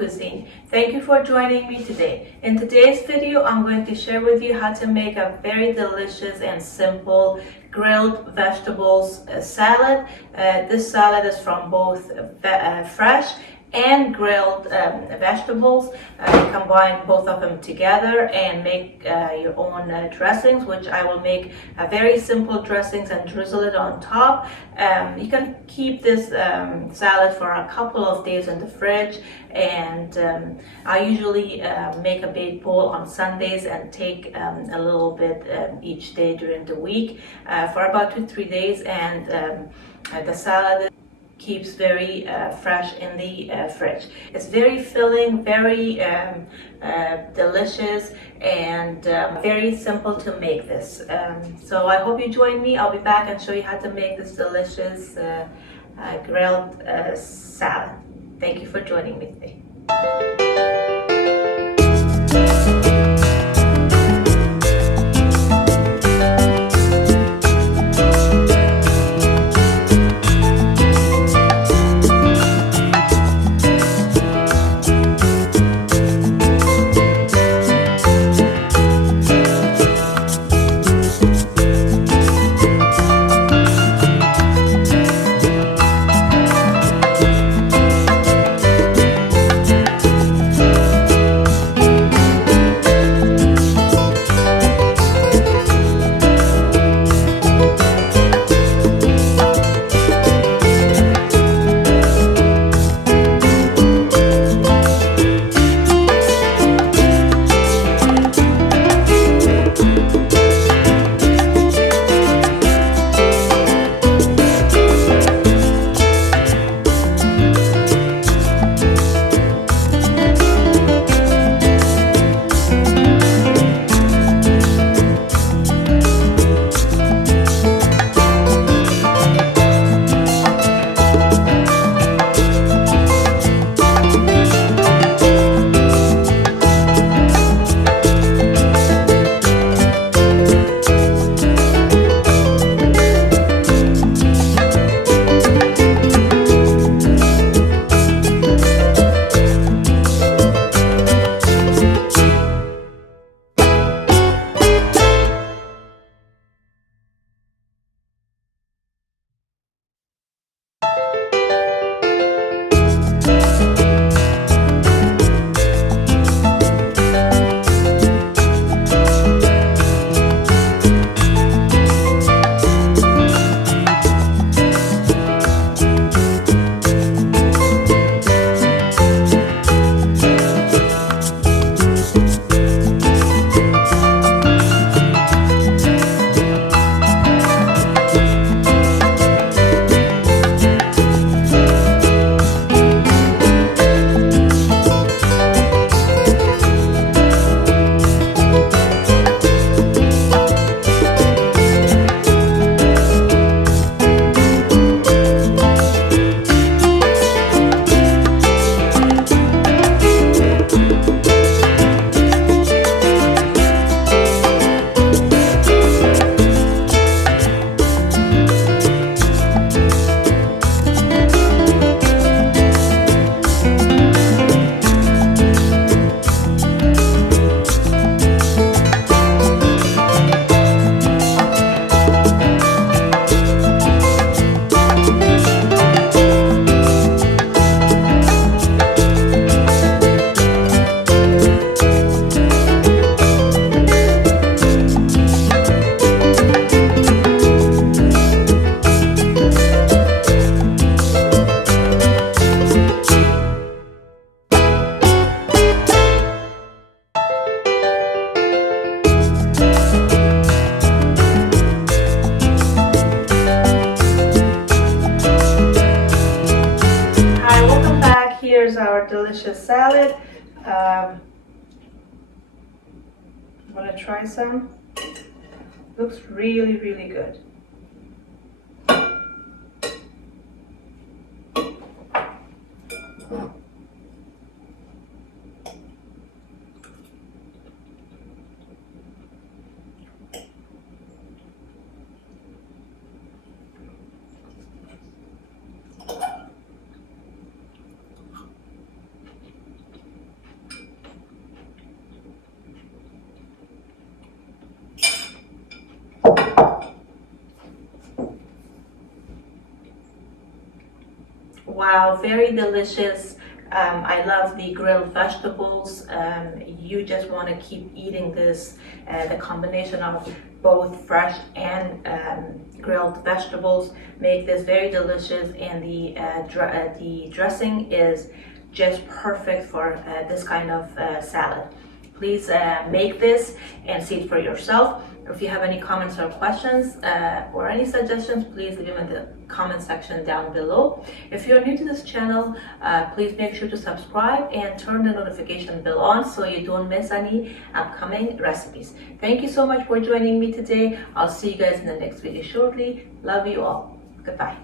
Cuisine. Thank you for joining me today. In today's video, I'm going to share with you how to make a very delicious and simple grilled vegetables salad. This salad is from both fresh and grilled vegetables. You combine both of them together and make your own dressings, which I will make a very simple dressings and drizzle it on top. You can keep this salad for a couple of days in the fridge, and I usually make a big bowl on Sundays and take a little bit each day during the week for about 2-3 days, and the salad keeps very fresh in the fridge. It's very filling, very delicious, and very simple to make this. So I hope you join me. I'll be back and show you how to make this delicious grilled salad. Thank you for joining me today. Here's our delicious salad. I'm gonna try some. Looks really, really good. very delicious. I love the grilled vegetables. You just want to keep eating this. The combination of both fresh and grilled vegetables make this very delicious, and the dressing is just perfect for this kind of salad. Please make this and see it for yourself. If you have any comments or questions or any suggestions, please leave them in the comment section down below. If you're new to this channel, please make sure to subscribe and turn the notification bell on so you don't miss any upcoming recipes. Thank you so much for joining me today. I'll see you guys in the next video shortly. Love you all. Goodbye.